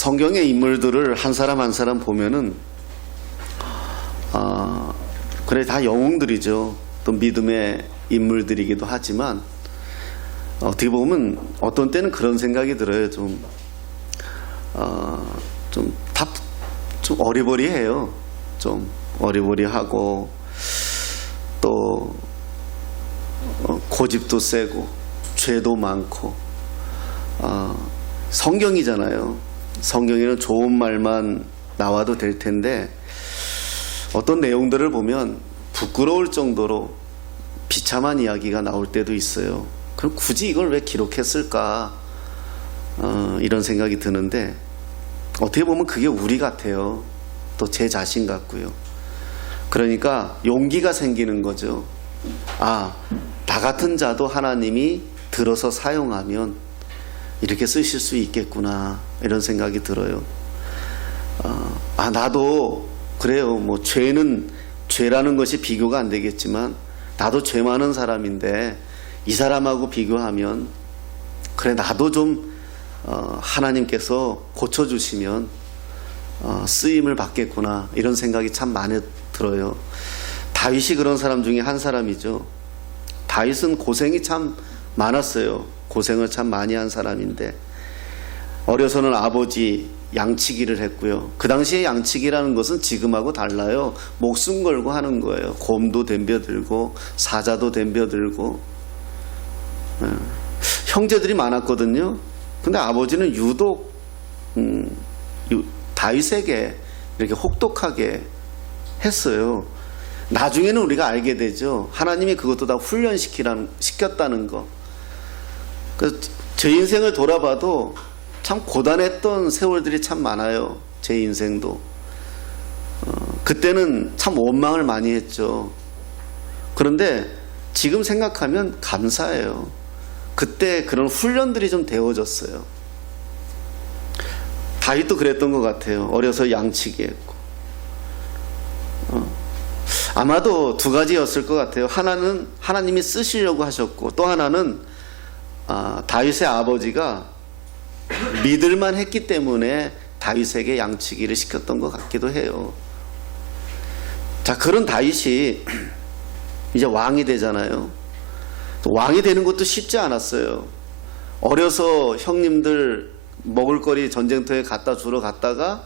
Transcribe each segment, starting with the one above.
성경의 인물들을 한 사람 한 사람 보면은 그래 다 영웅들이죠. 또 믿음의 인물들이기도 하지만 어떻게 보면 어떤 때는 그런 생각이 들어요. 좀 어리버리해요. 좀 어리버리하고 또 고집도 세고 죄도 많고 성경이잖아요. 성경에는 좋은 말만 나와도 될 텐데 어떤 내용들을 보면 부끄러울 정도로 비참한 이야기가 나올 때도 있어요. 그럼 굳이 이걸 왜 기록했을까? 이런 생각이 드는데 어떻게 보면 그게 우리 같아요. 또 제 자신 같고요. 그러니까 용기가 생기는 거죠. 나 같은 자도 하나님이 들어서 사용하면 이렇게 쓰실 수 있겠구나 이런 생각이 들어요. 나도 그래요. 뭐 죄라는 것이 비교가 안 되겠지만 나도 죄 많은 사람인데 이 사람하고 비교하면 그래 나도 좀 하나님께서 고쳐주시면 쓰임을 받겠구나 이런 생각이 참 많이 들어요. 다윗이 그런 사람 중에 한 사람이죠. 다윗은 고생이 참 많았어요. 고생을 참 많이 한 사람인데 어려서는 아버지 양치기를 했고요. 그 당시에 양치기라는 것은 지금하고 달라요. 목숨 걸고 하는 거예요. 곰도 덤벼들고 사자도 덤벼들고 형제들이 많았거든요. 근데 아버지는 유독 다윗에게 이렇게 혹독하게 했어요. 나중에는 우리가 알게 되죠. 하나님이 그것도 다 훈련시켰다는 거. 제 인생을 돌아봐도 참 고단했던 세월들이 참 많아요. 제 인생도. 그때는 참 원망을 많이 했죠. 그런데 지금 생각하면 감사해요. 그때 그런 훈련들이 좀 되어졌어요. 다윗도 그랬던 것 같아요. 어려서 양치기 했고. 아마도 두 가지였을 것 같아요. 하나는 하나님이 쓰시려고 하셨고 또 하나는 다윗의 아버지가 믿을만 했기 때문에 다윗에게 양치기를 시켰던 것 같기도 해요. 자, 그런 다윗이 이제 왕이 되잖아요. 왕이 되는 것도 쉽지 않았어요. 어려서 형님들 먹을거리 전쟁터에 갖다 주러 갔다가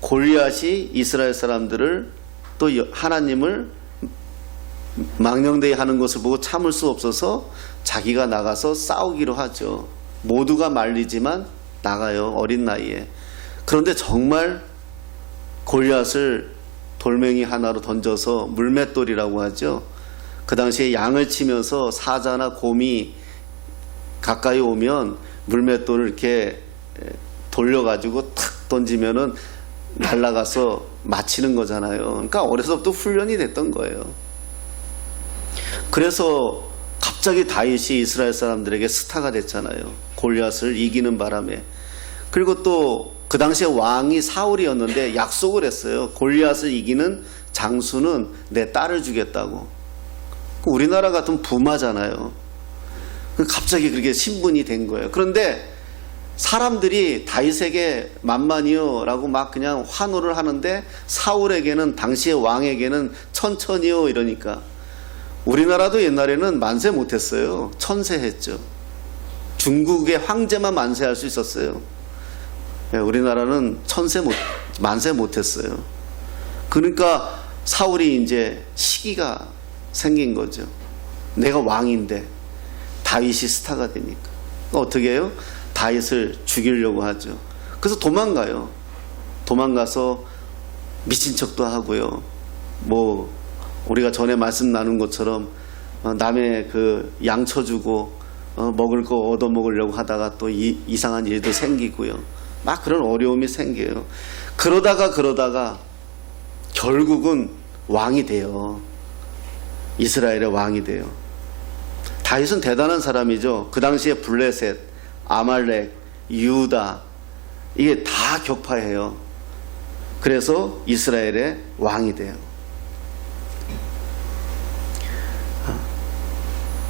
골리앗이 이스라엘 사람들을 또 하나님을 망령되이 하는 것을 보고 참을 수 없어서 자기가 나가서 싸우기로 하죠. 모두가 말리지만 나가요. 어린 나이에. 그런데 정말 골리앗을 돌멩이 하나로 던져서 물맷돌이라고 하죠. 그 당시에 양을 치면서 사자나 곰이 가까이 오면 물맷돌을 이렇게 돌려가지고 탁 던지면은 날아가서 맞히는 거잖아요. 그러니까 어려서부터 훈련이 됐던 거예요. 그래서 갑자기 다윗이 이스라엘 사람들에게 스타가 됐잖아요. 골리앗을 이기는 바람에. 그리고 또 그 당시에 왕이 사울이었는데 약속을 했어요. 골리앗을 이기는 장수는 내 딸을 주겠다고. 우리나라 같은 부마잖아요. 갑자기 그렇게 신분이 된 거예요. 그런데 사람들이 다윗에게 만만이요 라고 막 그냥 환호를 하는데 사울에게는 당시의 왕에게는 천천히요 이러니까 우리나라도 옛날에는 만세 못했어요. 천세했죠. 중국의 황제만 만세할 수 있었어요. 우리나라는 만세 못했어요. 그러니까 사울이 이제 시기가 생긴 거죠. 내가 왕인데 다윗이 스타가 되니까 어떻게 해요? 다윗을 죽이려고 하죠. 그래서 도망가요. 도망가서 미친 척도 하고요. 뭐 우리가 전에 말씀 나눈 것처럼 남의 그 양쳐주고 먹을 거 얻어먹으려고 하다가 또 이상한 일도 생기고요. 막 그런 어려움이 생겨요. 그러다가 결국은 왕이 돼요. 이스라엘의 왕이 돼요. 다윗은 대단한 사람이죠. 그 당시에 블레셋, 아말렉, 유다 이게 다 격파해요. 그래서 이스라엘의 왕이 돼요.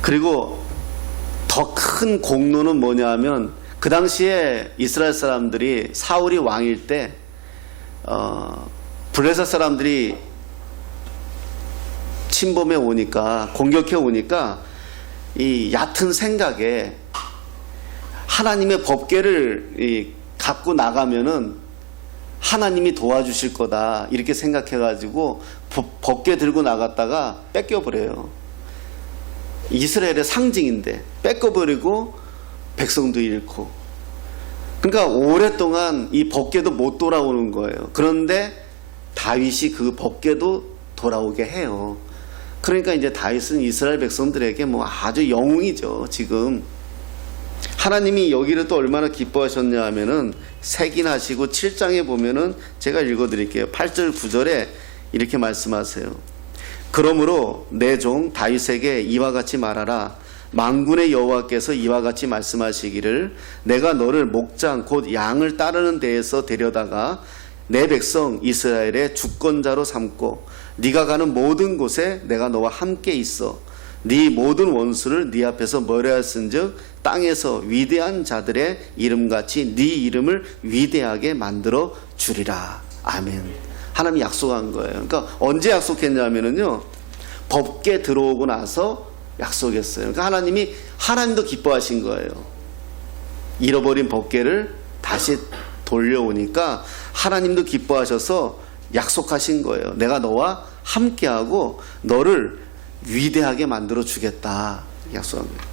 그리고 더 큰 공로는 뭐냐 하면 그 당시에 이스라엘 사람들이 사울이 왕일 때 블레셋 사람들이 침범해 오니까, 공격해 오니까 이 얕은 생각에 하나님의 법궤를 갖고 나가면은 하나님이 도와주실 거다 이렇게 생각해가지고 법궤 들고 나갔다가 뺏겨버려요. 이스라엘의 상징인데 뺏겨버리고 백성도 잃고, 그러니까 오랫동안 이 법궤도 못 돌아오는 거예요. 그런데 다윗이 그 법궤도 돌아오게 해요. 그러니까 이제 다윗은 이스라엘 백성들에게 뭐 아주 영웅이죠. 지금 하나님이 여기를 또 얼마나 기뻐하셨냐 하면은 색인하시고 7장에 보면은 제가 읽어드릴게요. 8절 9절에 이렇게 말씀하세요. 그러므로 내 종 다윗에게 이와 같이 말하라. 만군의 여호와께서 이와 같이 말씀하시기를 내가 너를 목장 곧 양을 따르는 데에서 데려다가 내 백성 이스라엘의 주권자로 삼고 네가 가는 모든 곳에 내가 너와 함께 있어 네 모든 원수를 네 앞에서 멀리하였은즉 땅에서 위대한 자들의 이름같이 네 이름을 위대하게 만들어 주리라. 아멘. 하나님이 약속한 거예요. 그러니까 언제 약속했냐면요, 법궤 들어오고 나서 약속했어요. 그러니까 하나님도 기뻐하신 거예요. 잃어버린 법궤를 다시 돌려오니까 하나님도 기뻐하셔서 약속하신 거예요. 내가 너와 함께하고 너를 위대하게 만들어 주겠다 약속한 거예요.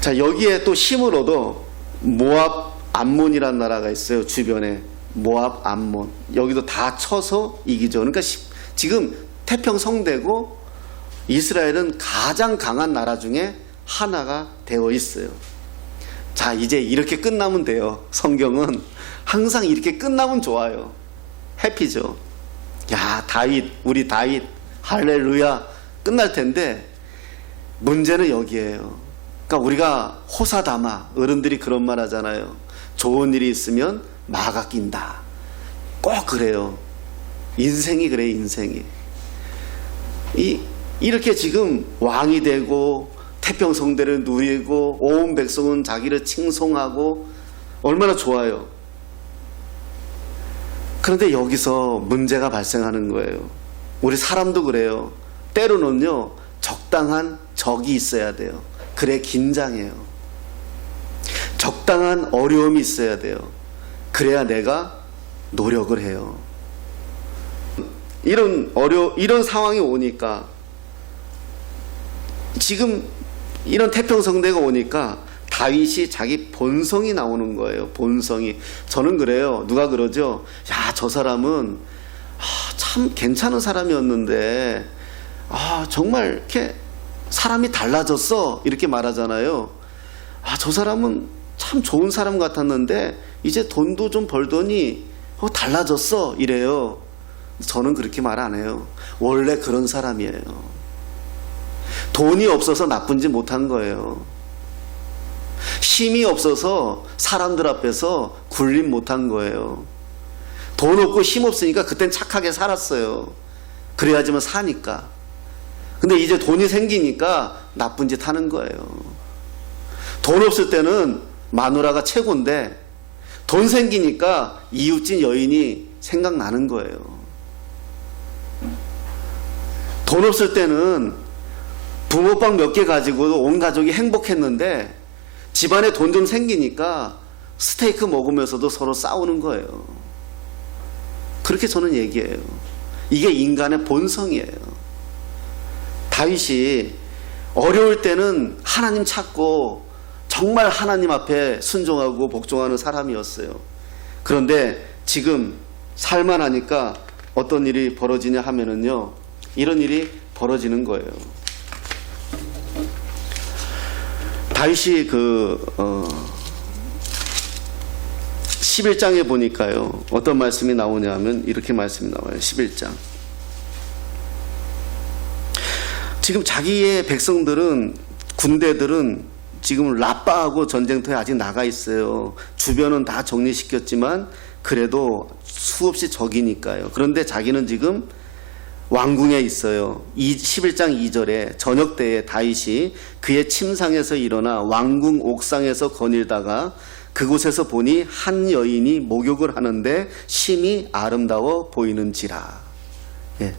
자, 여기에 또 힘을 얻어 모압 암몬이라는 나라가 있어요. 주변에 모압 암몬, 여기도 다 쳐서 이기죠. 그러니까 지금 태평성대고 이스라엘은 가장 강한 나라 중에 하나가 되어 있어요. 자, 이제 이렇게 끝나면 돼요. 성경은 항상 이렇게 끝나면 좋아요. 해피죠. 야, 우리 다윗 할렐루야 끝날 텐데 문제는 여기에요. 그러니까 우리가 호사다마, 어른들이 그런 말 하잖아요. 좋은 일이 있으면 마가 낀다. 꼭 그래요. 인생이 그래요. 인생이 이렇게 지금 왕이 되고 태평성대를 누리고 온 백성은 자기를 칭송하고 얼마나 좋아요. 그런데 여기서 문제가 발생하는 거예요. 우리 사람도 그래요. 때로는요, 적당한 적이 있어야 돼요. 그래 긴장해요. 적당한 어려움이 있어야 돼요. 그래야 내가 노력을 해요. 이런 상황이 오니까, 지금 이런 태평성대가 오니까 다윗이 자기 본성이 나오는 거예요. 본성이. 저는 그래요. 누가 그러죠? 야, 저 사람은 참 괜찮은 사람이었는데 정말 이렇게 사람이 달라졌어 이렇게 말하잖아요. 저 사람은 참 좋은 사람 같았는데 이제 돈도 좀 벌더니 달라졌어 이래요. 저는 그렇게 말 안 해요. 원래 그런 사람이에요. 돈이 없어서 나쁜지 못한 거예요. 힘이 없어서 사람들 앞에서 굴림 못한 거예요. 돈 없고 힘 없으니까 그땐 착하게 살았어요. 그래야지만 사니까. 근데 이제 돈이 생기니까 나쁜 짓 하는 거예요. 돈 없을 때는 마누라가 최고인데 돈 생기니까 이웃집 여인이 생각나는 거예요. 돈 없을 때는 붕어빵 몇 개 가지고도 온 가족이 행복했는데 집안에 돈 좀 생기니까 스테이크 먹으면서도 서로 싸우는 거예요. 그렇게 저는 얘기해요. 이게 인간의 본성이에요. 다윗이 어려울 때는 하나님 찾고 정말 하나님 앞에 순종하고 복종하는 사람이었어요. 그런데 지금 살만하니까 어떤 일이 벌어지냐 하면은요, 이런 일이 벌어지는 거예요. 다윗이 11장에 보니까요, 어떤 말씀이 나오냐 하면 이렇게 말씀이 나와요. 11장. 지금 자기의 백성들은, 군대들은 지금 라빠하고 전쟁터에 아직 나가 있어요. 주변은 다 정리시켰지만 그래도 수없이 적이니까요. 그런데 자기는 지금 왕궁에 있어요. 11장 2절에 저녁 때에 다윗이 그의 침상에서 일어나 왕궁 옥상에서 거닐다가 그곳에서 보니 한 여인이 목욕을 하는데 심히 아름다워 보이는지라. 예.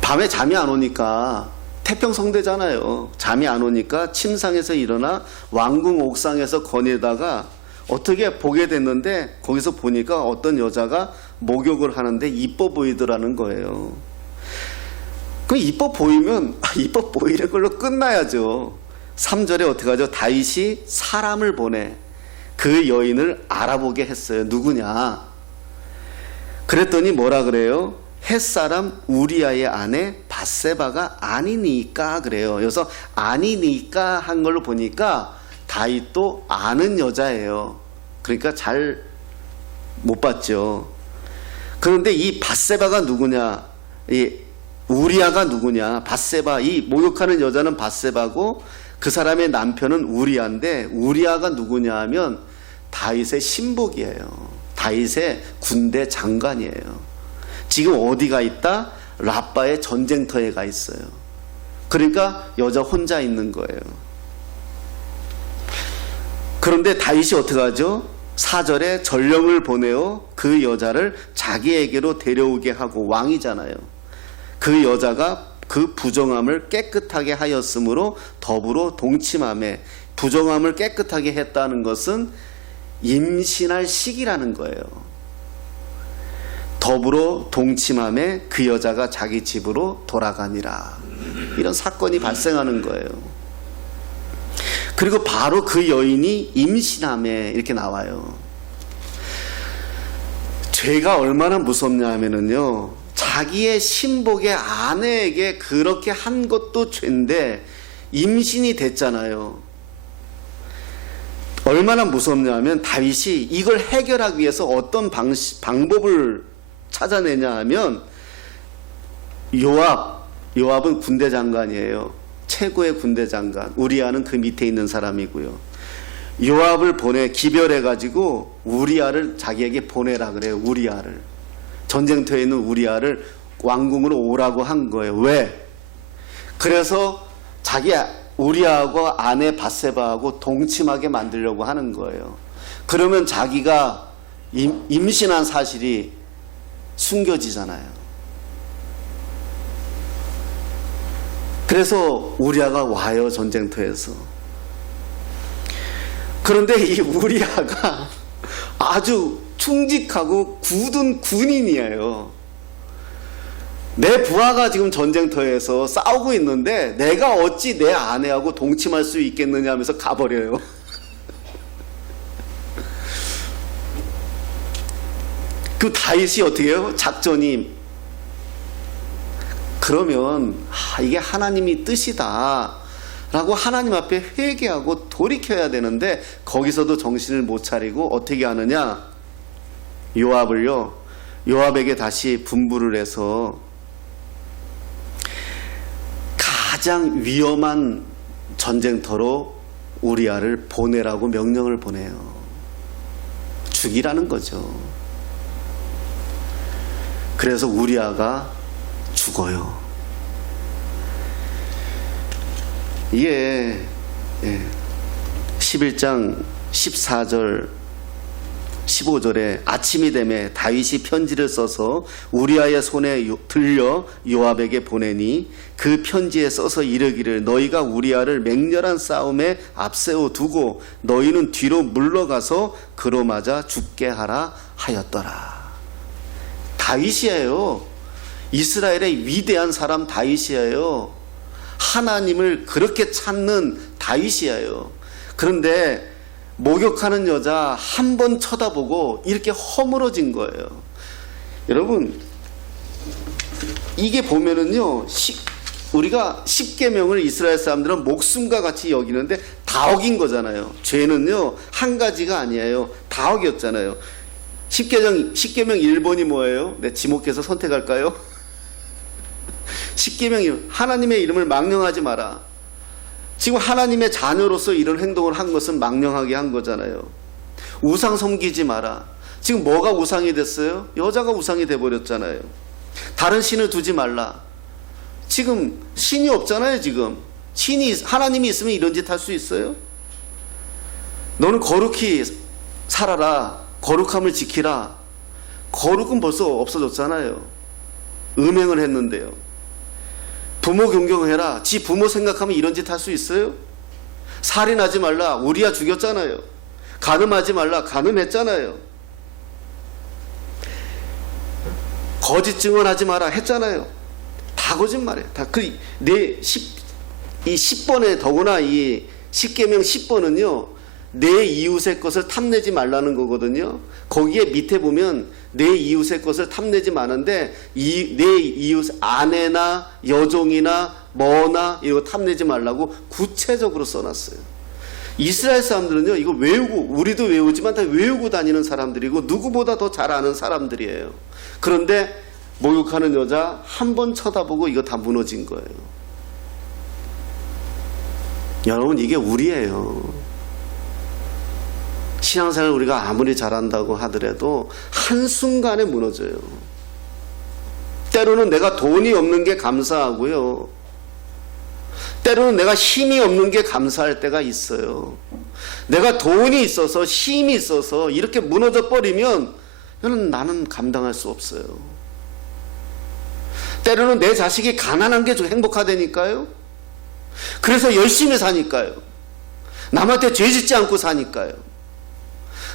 밤에 잠이 안 오니까, 태평성대잖아요. 잠이 안 오니까 침상에서 일어나 왕궁 옥상에서 거닐다가 어떻게 보게 됐는데, 거기서 보니까 어떤 여자가 목욕을 하는데 이뻐 보이더라는 거예요. 그 이뻐 보이면 이뻐 보이는 걸로 끝나야죠. 3절에 어떻게 하죠? 다윗이 사람을 보내 그 여인을 알아보게 했어요. 누구냐? 그랬더니 뭐라 그래요? 햇사람 우리아의 아내 밧세바가 아니니까 그래요. 그래서 아니니까 한 걸로 보니까 다윗도 아는 여자예요. 그러니까 잘 못 봤죠. 그런데 이 밧세바가 누구냐? 이 우리아가 누구냐? 밧세바, 이 목욕하는 여자는 밧세바고 그 사람의 남편은 우리아인데, 우리아가 누구냐 하면 다윗의 신복이에요. 다윗의 군대 장관이에요. 지금 어디가 있다? 라빠의 전쟁터에 가 있어요. 그러니까 여자 혼자 있는 거예요. 그런데 다윗이 어떻게 하죠? 4절에 전령을 보내어 그 여자를 자기에게로 데려오게 하고, 왕이잖아요. 그 여자가 그 부정함을 깨끗하게 하였으므로 더불어 동침함에, 부정함을 깨끗하게 했다는 것은 임신할 시기라는 거예요. 더불어 동침함에 그 여자가 자기 집으로 돌아가니라. 이런 사건이 발생하는 거예요. 그리고 바로 그 여인이 임신함에 이렇게 나와요. 죄가 얼마나 무섭냐 하면은요, 자기의 신복의 아내에게 그렇게 한 것도 죄인데 임신이 됐잖아요. 얼마나 무섭냐 하면 다윗이 이걸 해결하기 위해서 어떤 방법을 찾아내냐 하면, 요압은 군대 장관이에요. 최고의 군대 장관. 우리아는 그 밑에 있는 사람이고요. 요압을 기별해 가지고 우리아를 자기에게 보내라 그래요. 우리아를, 전쟁터에 있는 우리아를 왕궁으로 오라고 한 거예요. 왜? 그래서 자기 우리아하고 아내 밧세바하고 동침하게 만들려고 하는 거예요. 그러면 자기가 임신한 사실이 숨겨지잖아요. 그래서 우리아가 와요, 전쟁터에서. 그런데 이 우리아가 아주 충직하고 굳은 군인이에요. 내 부하가 지금 전쟁터에서 싸우고 있는데 내가 어찌 내 아내하고 동침할 수 있겠느냐 하면서 가버려요. 그 다윗이 어떻게 해요? 작전이, 그러면 이게 하나님이 뜻이다 라고 하나님 앞에 회개하고 돌이켜야 되는데, 거기서도 정신을 못 차리고 어떻게 하느냐? 요압에게 다시 분부를 해서 가장 위험한 전쟁터로 우리아를 보내라고 명령을 보내요. 죽이라는 거죠. 그래서 우리아가 죽어요. 이게 11장 14절 15절에 아침이 되매 다윗이 편지를 써서 우리아의 손에 들려 요압에게 보내니, 그 편지에 써서 이르기를 너희가 우리아를 맹렬한 싸움에 앞세워 두고 너희는 뒤로 물러가서 그로 맞아 죽게 하라 하였더라. 다윗이에요. 이스라엘의 위대한 사람 다윗이에요. 하나님을 그렇게 찾는 다윗이에요. 그런데 목욕하는 여자 한 번 쳐다보고 이렇게 허물어진 거예요. 여러분, 이게 보면은요, 우리가 십계명을 이스라엘 사람들은 목숨과 같이 여기는데 다 어긴 거잖아요. 죄는요 한 가지가 아니에요. 다 어겼잖아요. 십계명 1번이 뭐예요? 네, 지목해서 선택할까요? 십계명, 하나님의 이름을 망령하지 마라. 지금 하나님의 자녀로서 이런 행동을 한 것은 망령하게 한 거잖아요. 우상 섬기지 마라. 지금 뭐가 우상이 됐어요? 여자가 우상이 돼버렸잖아요. 다른 신을 두지 말라. 지금 신이 없잖아요. 지금 신이, 하나님이 있으면 이런 짓 할 수 있어요? 너는 거룩히 살아라, 거룩함을 지키라. 거룩은 벌써 없어졌잖아요. 음행을 했는데요. 부모 존경해라. 지 부모 생각하면 이런 짓 할 수 있어요? 살인하지 말라. 우리야 죽였잖아요. 간음하지 말라. 간음했잖아요. 거짓 증언하지 마라 했잖아요. 다 거짓말이에요. 다 그 내 10번에 더구나 이 10계명 10번은요. 내 이웃의 것을 탐내지 말라는 거거든요. 거기에 밑에 보면 내 이웃의 것을 탐내지 마는데 내 이웃 아내나 여종이나 뭐나 이거 탐내지 말라고 구체적으로 써놨어요. 이스라엘 사람들은요 이거 외우고, 우리도 외우지만 다 외우고 다니는 사람들이고 누구보다 더 잘 아는 사람들이에요. 그런데 목욕하는 여자 한 번 쳐다보고 이거 다 무너진 거예요. 여러분, 이게 우리예요. 신앙생활 우리가 아무리 잘한다고 하더라도 한순간에 무너져요. 때로는 내가 돈이 없는 게 감사하고요. 때로는 내가 힘이 없는 게 감사할 때가 있어요. 내가 돈이 있어서 힘이 있어서 이렇게 무너져 버리면 나는 감당할 수 없어요. 때로는 내 자식이 가난한 게 좀 행복하다니까요. 그래서 열심히 사니까요. 남한테 죄 짓지 않고 사니까요.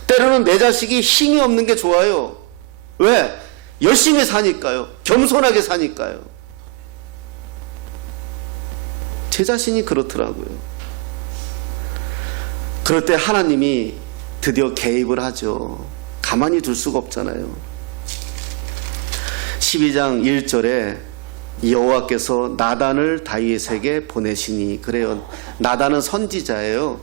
때로는 내 자식이 힘이 없는 게 좋아요. 왜? 열심히 사니까요. 겸손하게 사니까요. 제 자신이 그렇더라고요. 그럴 때 하나님이 드디어 개입을 하죠. 가만히 둘 수가 없잖아요. 12장 1절에 여호와께서 나단을 다윗에게 보내시니, 그래요. 나단은 선지자예요.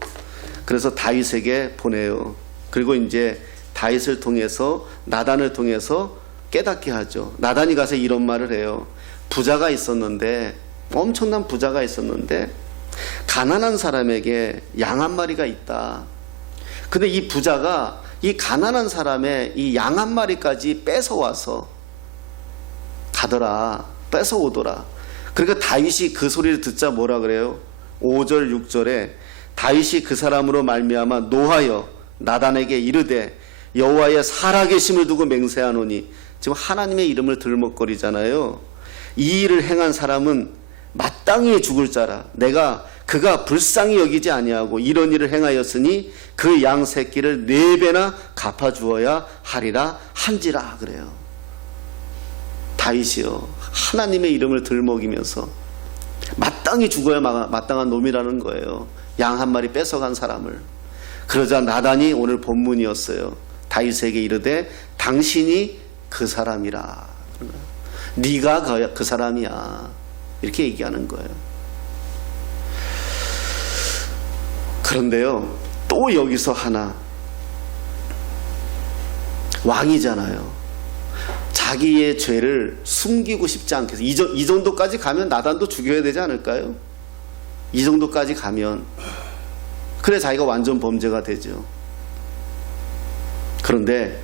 그래서 다윗에게 보내요. 그리고 이제 다윗을 통해서, 나단을 통해서 깨닫게 하죠. 나단이 가서 이런 말을 해요. 부자가 있었는데, 엄청난 부자가 있었는데 가난한 사람에게 양 한 마리가 있다. 근데 이 부자가 이 가난한 사람의 이 양 한 마리까지 뺏어와서 가더라, 뺏어오더라. 그러니까 다윗이 그 소리를 듣자 뭐라 그래요? 5절 6절에 다윗이 그 사람으로 말미암아 노하여 나단에게 이르되 여호와의 살아계심을 두고 맹세하노니, 지금 하나님의 이름을 들먹거리잖아요. 이 일을 행한 사람은 마땅히 죽을 자라. 그가 불쌍히 여기지 아니하고 이런 일을 행하였으니 그 양 새끼를 4배나 갚아주어야 하리라 한지라. 그래요. 다윗이요, 하나님의 이름을 들먹이면서 마땅히 죽어야 마땅한 놈이라는 거예요. 양 한 마리 뺏어간 사람을. 그러자 나단이 오늘 본문이었어요. 다윗에게 이르되 당신이 그 사람이라. 네가 그 사람이야. 이렇게 얘기하는 거예요. 그런데요, 또 여기서 하나, 왕이잖아요. 자기의 죄를 숨기고 싶지 않겠어요. 이 정도까지 가면 나단도 죽여야 되지 않을까요? 이 정도까지 가면. 그래 자기가 완전 범죄가 되죠. 그런데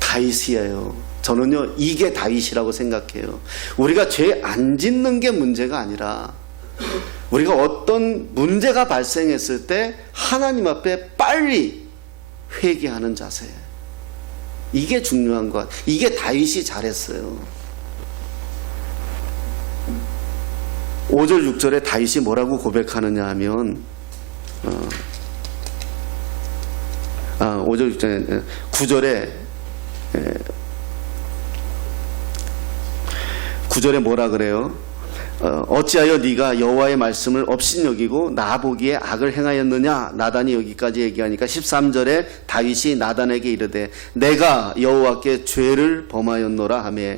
다윗이에요. 저는요, 이게 다윗이라고 생각해요. 우리가 죄 안 짓는 게 문제가 아니라 우리가 어떤 문제가 발생했을 때 하나님 앞에 빨리 회개하는 자세, 이게 중요한 것. 이게 다윗이 잘했어요. 5절 6절에 다윗이 뭐라고 고백하느냐 하면 5절 6절에 9절에 뭐라 그래요? 어찌하여 네가 여호와의 말씀을 업신여기고 나 보기에 악을 행하였느냐? 나단이 여기까지 얘기하니까 13절에 다윗이 나단에게 이르되 내가 여호와께 죄를 범하였노라 하며,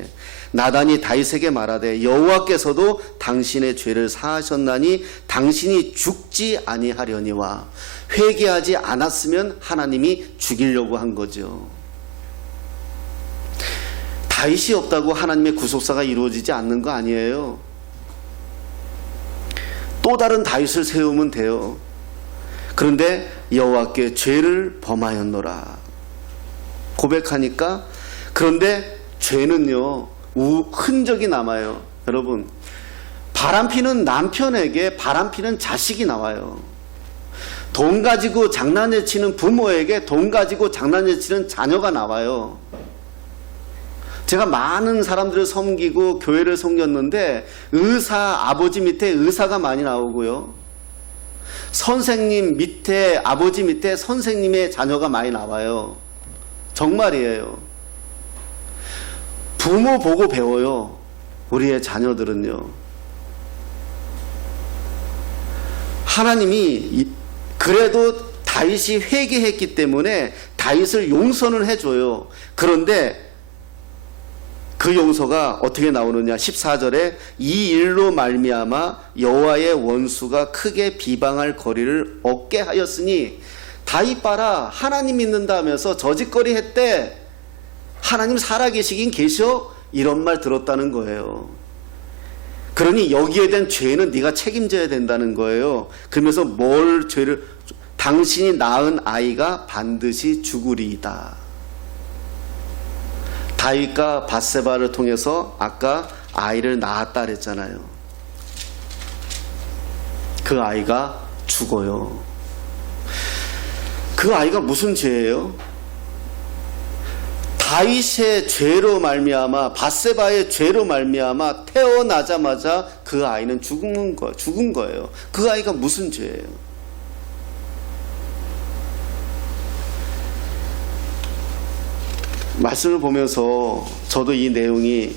나단이 다윗에게 말하되 여호와께서도 당신의 죄를 사하셨나니 당신이 죽지 아니하려니와. 회개하지 않았으면 하나님이 죽이려고 한 거죠. 다윗이 없다고 하나님의 구속사가 이루어지지 않는 거 아니에요. 또 다른 다윗을 세우면 돼요. 그런데 여호와께 죄를 범하였노라. 고백하니까. 그런데 죄는요, 흔적이 남아요. 여러분, 바람피는 남편에게 바람피는 자식이 나와요. 돈 가지고 장난을 치는 부모에게 돈 가지고 장난을 치는 자녀가 나와요. 제가 많은 사람들을 섬기고 교회를 섬겼는데 아버지 밑에 의사가 많이 나오고요. 선생님 밑에, 아버지 밑에 선생님의 자녀가 많이 나와요. 정말이에요. 부모 보고 배워요. 우리의 자녀들은요. 하나님이 그래도 다윗이 회개했기 때문에 다윗을 용서는 해줘요. 그런데 그 용서가 어떻게 나오느냐? 14절에 이 일로 말미암아 여호와의 원수가 크게 비방할 거리를 얻게 하였으니, 다윗 봐라, 하나님 믿는다 하면서 저짓거리 했대. 하나님 살아계시긴 계셔? 이런 말 들었다는 거예요. 그러니 여기에 대한 죄는 네가 책임져야 된다는 거예요. 그러면서 당신이 낳은 아이가 반드시 죽으리이다. 다윗과 밧세바를 통해서 아까 아이를 낳았다 그랬잖아요. 그 아이가 죽어요. 그 아이가 무슨 죄예요? 다윗의 죄로 말미암아, 밧세바의 죄로 말미암아 태어나자마자 그 아이는 죽은 거예요. 그 아이가 무슨 죄예요? 말씀을 보면서 저도 이 내용이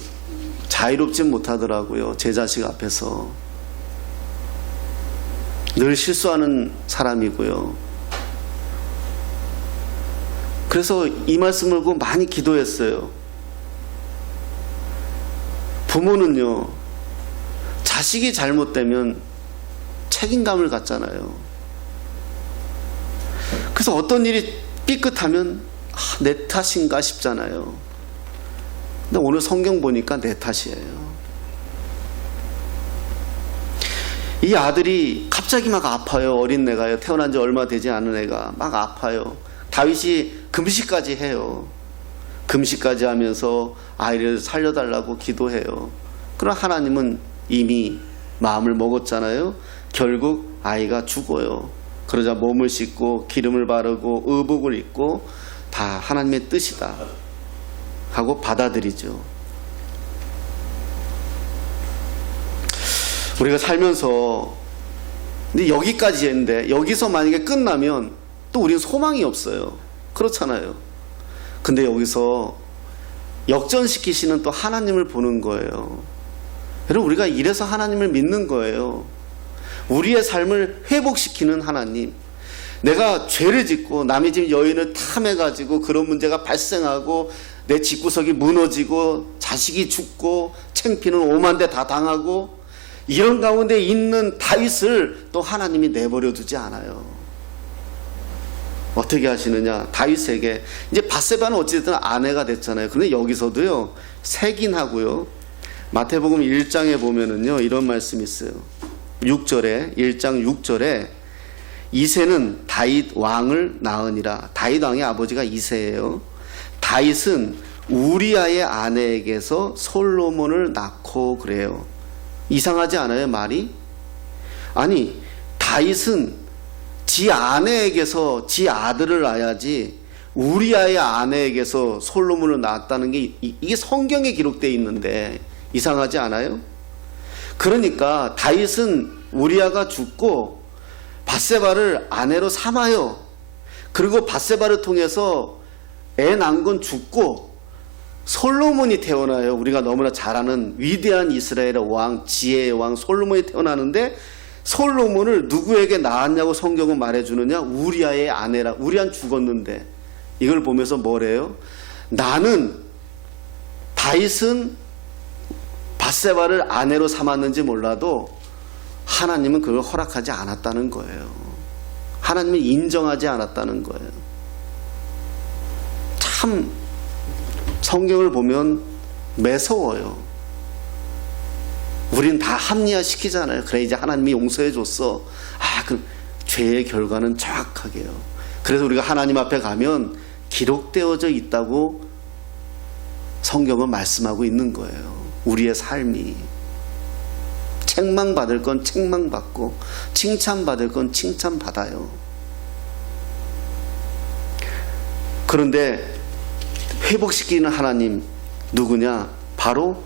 자유롭지 못하더라고요. 제 자식 앞에서. 늘 실수하는 사람이고요. 그래서 이 말씀을 보고 많이 기도했어요. 부모는요, 자식이 잘못되면 책임감을 갖잖아요. 그래서 어떤 일이 삐끗하면 내 탓인가 싶잖아요. 근데 오늘 성경 보니까 내 탓이에요. 이 아들이 갑자기 막 아파요. 어린 애가요. 태어난 지 얼마 되지 않은 애가 막 아파요. 다윗이 금식까지 해요. 금식까지 하면서 아이를 살려달라고 기도해요. 그러나 하나님은 이미 마음을 먹었잖아요. 결국 아이가 죽어요. 그러자 몸을 씻고 기름을 바르고 의복을 입고 다 하나님의 뜻이다 하고 받아들이죠. 우리가 살면서 근데 여기까지 했는데 여기서 만약에 끝나면 또 우리는 소망이 없어요. 그렇잖아요. 근데 여기서 역전시키시는 또 하나님을 보는 거예요. 여러분, 우리가 이래서 하나님을 믿는 거예요. 우리의 삶을 회복시키는 하나님. 내가 죄를 짓고 남의 집 여인을 탐해가지고 그런 문제가 발생하고 내 집구석이 무너지고 자식이 죽고 창피는 오만대 다 당하고 이런 가운데 있는 다윗을 또 하나님이 내버려 두지 않아요. 어떻게 하시느냐? 다윗에게 이제 밧세바는 어찌됐든 아내가 됐잖아요. 그런데 여기서도요, 세긴 하고요. 마태복음 1장에 보면은요, 이런 말씀이 있어요. 1장 6절에 이새는 다윗 왕을 낳으니라. 다윗 왕의 아버지가 이새예요. 다윗은 우리아의 아내에게서 솔로몬을 낳고 그래요. 이상하지 않아요, 말이? 아니, 다윗은 지 아내에게서 지 아들을 낳아야지 우리아의 아내에게서 솔로몬을 낳았다는 게 이게 성경에 기록되어 있는데 이상하지 않아요? 그러니까 다윗은 우리아가 죽고 밧세바를 아내로 삼아요. 그리고 밧세바를 통해서 애 낳은 건 죽고 솔로몬이 태어나요. 우리가 너무나 잘 아는 위대한 이스라엘의 왕, 지혜의 왕 솔로몬이 태어나는데 솔로몬을 누구에게 낳았냐고 성경은 말해주느냐? 우리아의 아내라. 우리아는 죽었는데 이걸 보면서 뭐래요? 나는 다윗은 밧세바를 아내로 삼았는지 몰라도 하나님은 그걸 허락하지 않았다는 거예요. 하나님은 인정하지 않았다는 거예요. 참 성경을 보면 매서워요. 우린 다 합리화시키잖아요. 그래, 이제 하나님이 용서해 줬어. 그 죄의 결과는 정확하게요. 그래서 우리가 하나님 앞에 가면 기록되어져 있다고 성경은 말씀하고 있는 거예요. 우리의 삶이 책망받을 건 책망받고 칭찬받을 건 칭찬받아요. 그런데 회복시키는 하나님 누구냐? 바로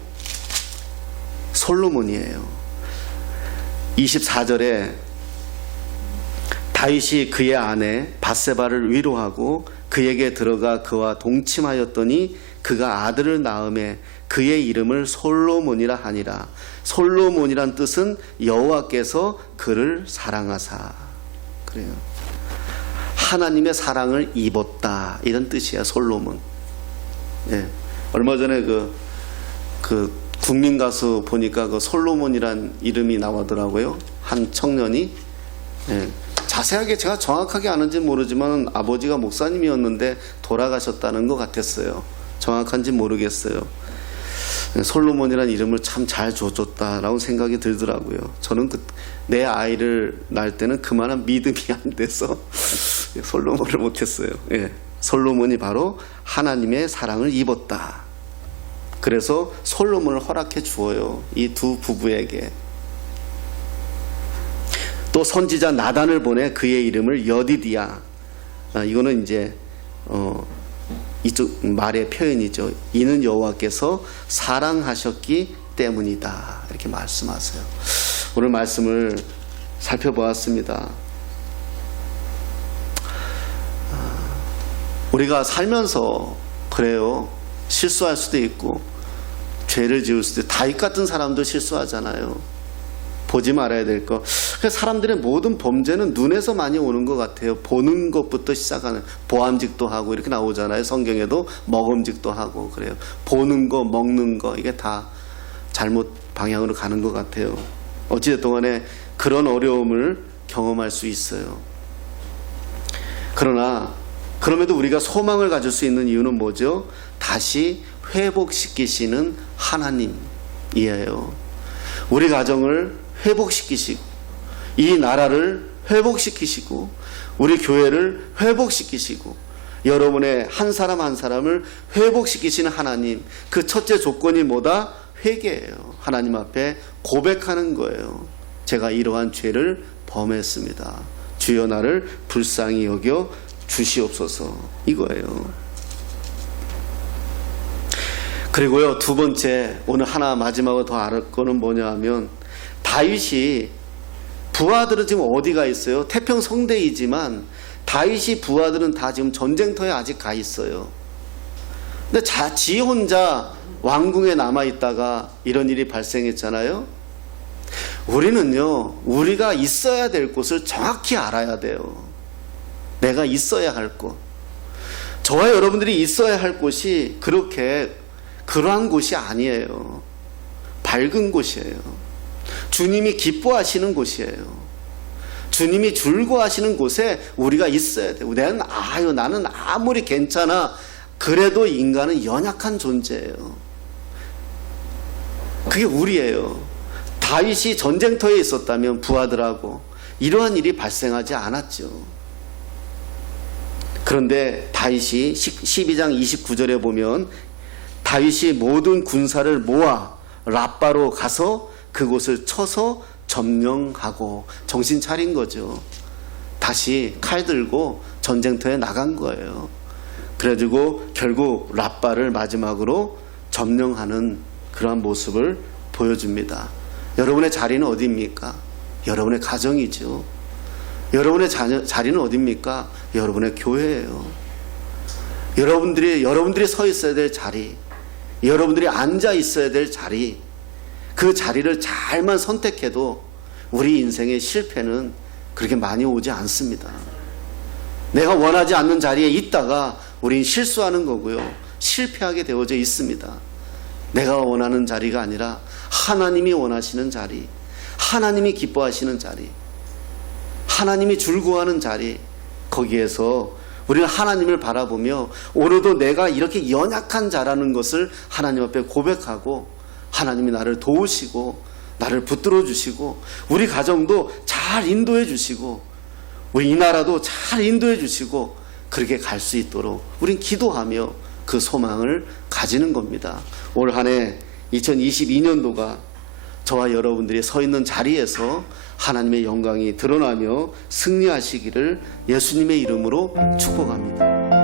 솔로몬이에요. 24절에 다윗이 그의 아내 밧세바를 위로하고 그에게 들어가 그와 동침하였더니 그가 아들을 낳음에 그의 이름을 솔로몬이라 하니라. 솔로몬이란 뜻은 여호와께서 그를 사랑하사. 그래요. 하나님의 사랑을 입었다, 이런 뜻이야 솔로몬. 예. 얼마 전에 그 국민 가수 보니까 그 솔로몬이란 이름이 나오더라고요. 한 청년이. 예. 자세하게 제가 정확하게 아는지는 모르지만 아버지가 목사님이었는데 돌아가셨다는 것 같았어요. 정확한지 모르겠어요. 솔로몬이라는 이름을 참 잘 줘줬다라고 생각이 들더라고요. 저는 내 아이를 낳을 때는 그만한 믿음이 안 돼서 솔로몬을 못했어요. 예. 솔로몬이 바로 하나님의 사랑을 입었다. 그래서 솔로몬을 허락해 주어요, 이 두 부부에게. 또 선지자 나단을 보내 그의 이름을 여디디야. 이거는 이제 이쪽 말의 표현이죠. 이는 여호와께서 사랑하셨기 때문이다, 이렇게 말씀하세요. 오늘 말씀을 살펴보았습니다. 우리가 살면서 그래요. 실수할 수도 있고 죄를 지을 수도 있고, 다윗 같은 사람도 실수하잖아요. 보지 말아야 될 거. 사람들의 모든 범죄는 눈에서 많이 오는 것 같아요. 보는 것부터 시작하는, 보암직도 하고 이렇게 나오잖아요. 성경에도 먹음직도 하고 그래요. 보는 거, 먹는 거, 이게 다 잘못 방향으로 가는 것 같아요. 어찌됐든 간에 그런 어려움을 경험할 수 있어요. 그러나 그럼에도 우리가 소망을 가질 수 있는 이유는 뭐죠? 다시 회복시키시는 하나님이에요. 우리 가정을 회복시키시고, 이 나라를 회복시키시고, 우리 교회를 회복시키시고, 여러분의 한 사람 한 사람을 회복시키시는 하나님. 그 첫째 조건이 뭐다? 회개예요. 하나님 앞에 고백하는 거예요. 제가 이러한 죄를 범했습니다. 주여 나를 불쌍히 여겨 주시옵소서, 이거예요. 그리고요, 두 번째, 오늘 하나 마지막으로 더 알을 거는 뭐냐 하면, 다윗이, 부하들은 지금 어디가 있어요? 태평성대이지만 다윗이 부하들은 다 지금 전쟁터에 아직 가 있어요. 근데 지 혼자 왕궁에 남아 있다가 이런 일이 발생했잖아요. 우리는요, 우리가 있어야 될 곳을 정확히 알아야 돼요. 내가 있어야 할 곳, 저와 여러분들이 있어야 할 곳이 그러한 곳이 아니에요. 밝은 곳이에요. 주님이 기뻐하시는 곳이에요. 주님이 즐거워하시는 곳에 우리가 있어야 돼요. 나는 아무리 괜찮아, 그래도 인간은 연약한 존재예요. 그게 우리예요. 다윗이 전쟁터에 있었다면 부하들하고 이러한 일이 발생하지 않았죠. 그런데 다윗이 12장 29절에 보면, 다윗이 모든 군사를 모아 랍바로 가서 그곳을 쳐서 점령하고, 정신 차린 거죠. 다시 칼 들고 전쟁터에 나간 거예요. 그래가지고 결국 랍바를 마지막으로 점령하는 그러한 모습을 보여줍니다. 여러분의 자리는 어디입니까? 여러분의 가정이죠. 여러분의 자리는 어디입니까? 여러분의 교회예요. 여러분들이 서 있어야 될 자리, 여러분들이 앉아 있어야 될 자리, 그 자리를 잘만 선택해도 우리 인생의 실패는 그렇게 많이 오지 않습니다. 내가 원하지 않는 자리에 있다가 우린 실수하는 거고요, 실패하게 되어져 있습니다. 내가 원하는 자리가 아니라 하나님이 원하시는 자리, 하나님이 기뻐하시는 자리, 하나님이 즐거워하는 자리, 거기에서 우리는 하나님을 바라보며 오늘도 내가 이렇게 연약한 자라는 것을 하나님 앞에 고백하고, 하나님이 나를 도우시고 나를 붙들어 주시고, 우리 가정도 잘 인도해 주시고, 우리 이 나라도 잘 인도해 주시고, 그렇게 갈 수 있도록 우린 기도하며 그 소망을 가지는 겁니다. 올 한 해 2022년도가 저와 여러분들이 서 있는 자리에서 하나님의 영광이 드러나며 승리하시기를 예수님의 이름으로 축복합니다.